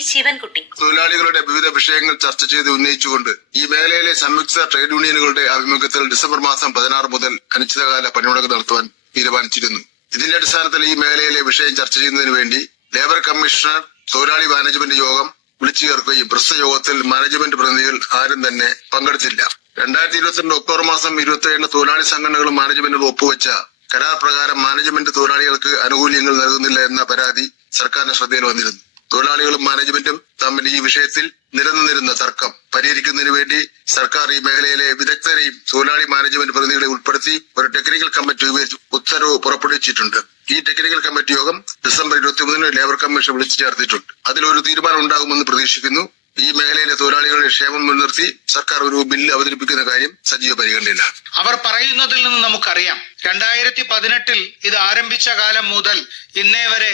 ശിവൻകുട്ടി. തൊഴിലാളികളുടെ വിവിധ വിഷയങ്ങൾ ചർച്ച ചെയ്ത് ഉന്നയിച്ചുകൊണ്ട് ഈ മേഖലയിലെ സംയുക്ത ട്രേഡ് യൂണിയനുകളുടെ ആഭിമുഖ്യത്തിൽ ഡിസംബർ മാസം പതിനാറ് മുതൽ അനിശ്ചിതകാല പണിമുടക്ക് നടത്തുവാൻ തീരുമാനിച്ചിരുന്നു. ഇതിന്റെ അടിസ്ഥാനത്തിൽ ഈ മേഖലയിലെ വിഷയം ചർച്ച ചെയ്യുന്നതിന് വേണ്ടി ലേബർ കമ്മീഷണർ തൊഴിലാളി മാനേജ്മെന്റ് യോഗം വിളിച്ചു ചേർക്കുകയും പ്രസ്തുത യോഗത്തിൽ മാനേജ്മെന്റ് പ്രതിനിധികൾ ആരും തന്നെ പങ്കെടുത്തില്ല. രണ്ടായിരത്തി ഇരുപത്തിരണ്ട് ഒക്ടോബർ മാസം ഇരുപത്തിയേഴിന് തൊഴിലാളി സംഘടനകളും മാനേജ്മെന്റും ഒപ്പുവെച്ച കരാർ പ്രകാരം മാനേജ്മെന്റ് തൊഴിലാളികൾക്ക് ആനുകൂല്യങ്ങൾ നൽകുന്നില്ല എന്ന പരാതി സർക്കാരിന്റെ ശ്രദ്ധയിൽ വന്നിരുന്നു. തൊഴിലാളികളും മാനേജ്മെന്റും തമ്മിൽ ഈ വിഷയത്തിൽ നിലനിന്നിരുന്ന തർക്കം പരിഹരിക്കുന്നതിന് വേണ്ടി സർക്കാർ ഈ മേഖലയിലെ വിദഗ്ധരെയും തൊഴിലാളി മാനേജ്മെന്റ് പ്രതിനിധികളെ ഉൾപ്പെടുത്തി ഒരു ടെക്നിക്കൽ കമ്മിറ്റി ഉത്തരവ് പുറപ്പെടുവിച്ചിട്ടുണ്ട്. ഈ ടെക്നിക്കൽ കമ്മിറ്റി യോഗം ഡിസംബർ ഇരുപത്തിമൂന്നിന് ലേബർ കമ്മീഷൻ വിളിച്ചു ചേർത്തിട്ടുണ്ട്. അതിലൊരു തീരുമാനം ഉണ്ടാകുമെന്ന് പ്രതീക്ഷിക്കുന്നു. ഈ മേഖലയിലെ തൊഴിലാളികളുടെ ക്ഷേമം മുൻനിർത്തി സർക്കാർ ഒരു ബില്ല് അവതരിപ്പിക്കുന്ന കാര്യം സജീവ പരിഗണനയിലാണ്. അവർ പറയുന്നതിൽ നിന്ന് നമുക്കറിയാം. രണ്ടായിരത്തി പതിനെട്ടിൽ ഇത് ആരംഭിച്ച കാലം മുതൽ ഇന്നേ വരെ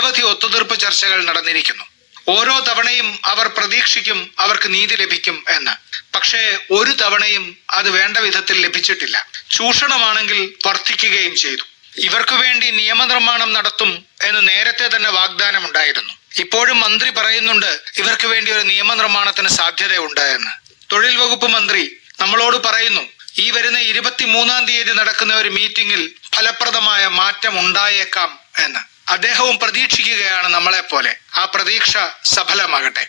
നിരവധി ഒത്തുതീർപ്പ് ചർച്ചകൾ നടന്നിരിക്കുന്നു. ഓരോ തവണയും അവർ പ്രതീക്ഷിക്കും അവർക്ക് നീതി ലഭിക്കും എന്ന്. പക്ഷേ ഒരു തവണയും അത് വേണ്ട വിധത്തിൽ ലഭിച്ചിട്ടില്ല. ചൂഷണമാണെങ്കിൽ വർദ്ധിക്കുകയും ചെയ്തു. ഇവർക്ക് വേണ്ടി നിയമനിർമ്മാണം നടത്തും എന്ന് നേരത്തെ തന്നെ വാഗ്ദാനം ഉണ്ടായിരുന്നു ഇപ്പോഴും മന്ത്രി പറയുന്നുണ്ട് ഇവർക്ക് വേണ്ടി ഒരു നിയമനിർമ്മാണത്തിന് സാധ്യതയുണ്ട് എന്ന്. തൊഴിൽ വകുപ്പ് മന്ത്രി നമ്മളോട് പറയുന്നു ഈ വരുന്ന ഇരുപത്തിമൂന്നാം തീയതി നടക്കുന്ന ഒരു മീറ്റിംഗിൽ ഫലപ്രദമായ മാറ്റം ഉണ്ടായേക്കാം എന്ന്. അദ്ദേഹവും പ്രതീക്ഷിക്കുകയാണ് നമ്മളെ പോലെ ആ പ്രതീക്ഷ സഫലമാകട്ടെ.